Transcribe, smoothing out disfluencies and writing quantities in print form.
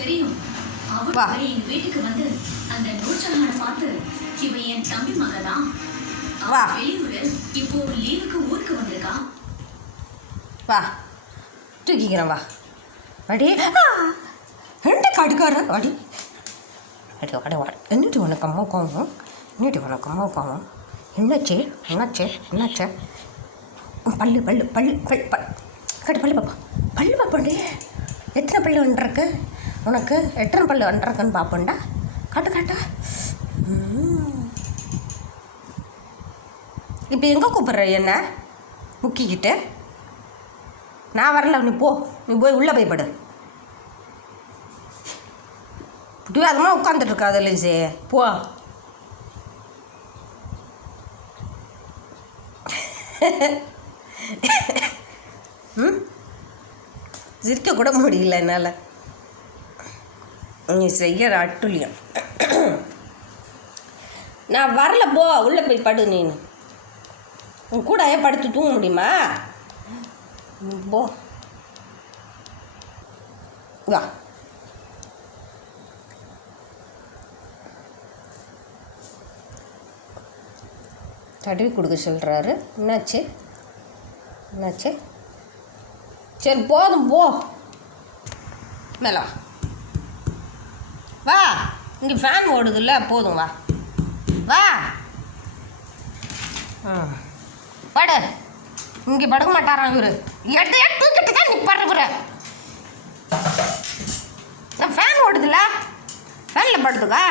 தெரியும். அவர் எங்க வீட்டுக்கு வந்து அந்த நூர்ஜஹானை பார்த்து இவ என் தம்பி மகதான், வா வெளியூரு இப்போ லீவுக்கு ஊருக்கு வந்திருக்கா. வா தூக்கிக்கிறேன், வா அடி ரெண்டு கடுக்கார அடி அடி அடி வா. என்னட்டு உனக்கு அம்மா கோவம், என்னட்டு உனக்கு அம்மா கோவம், என்னாச்சு என்னாச்சு என்னாச்சு? பல்லு பல்லு பல்லு பல் பல் கட்டு பல்லு பாப்பா, பல்லு பார்ப்போண்டி. எத்தனை பல்லு வந்துருக்கு உனக்கு? எத்தனை பல்லு வந்துருக்குன்னு பார்ப்போண்டா. காட்டு காட்டா. இப்போ எங்கே கூப்பிட்ற என்ன முக்கிக்கிட்டு? நான் வரல, நீ போ, நீ போய் உள்ளே போய் படு. இப்படி அதுமா உட்காந்துட்ருக்கா லிஸே, போ. சிரிக்க கூட முடியல என்னால், நீ செய்கிற அட்டுலியம். நான் வரல, போ உள்ளே போய் படு. நீ உன் கூட படுத்து தூங்க முடியுமா? போ வா. தடவி கொடுக்க சொல்கிறாரு. என்னாச்சு என்னாச்சு? சரி போதும், போ மேலே வா. வா, இங்கே ஃபேன் ஓடுதுல்ல, போதும், வா வா. படு. இங்கே படுக்க மாட்டாரான் இவர். எடுத்து தூக்கிட்டு தான் நிற்பாரு இவரு. ஃபேன் ஓடுதுல்ல, ஃபேனில் படுத்துக்கா.